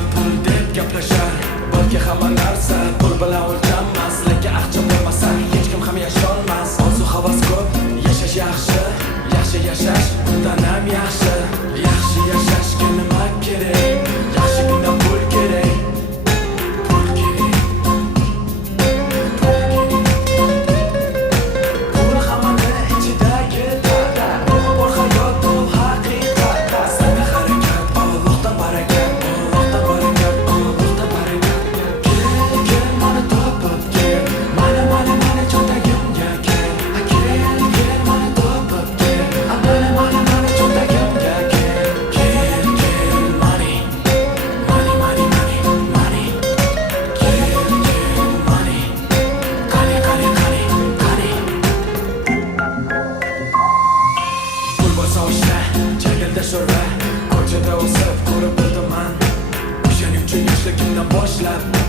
bilan pul deb gaplashar. Balki hamma narsa pul bilan o'lchanmas, lekin aqcha bo'lmasa hech kim ham yasholmas. Orzu havas ko'p, yashash yaxshi, yaxshi yashash undan ham yaxshi. Yaxshi yashashga nima kerak? Yaxshigina pul kerak. Pul kerak. Pul hammani ichidagi dada. Bor hayot bu haqiqat. Sana harakat, Allohdan barakat, Allohdan barakat, Allohdan barakat. Kel, mana topib kel. Mana cho'ntagimga kel. Kel, mana topib kel. Mana cho'ntagimga kel. Kel, money. Money. Kel, money. Qani. Pul bo'lsa o'shda, chagilda sho'rva. Ko'chada o'sib ko'rib o'taman. O'shaning uchun yoshligimdan boshlab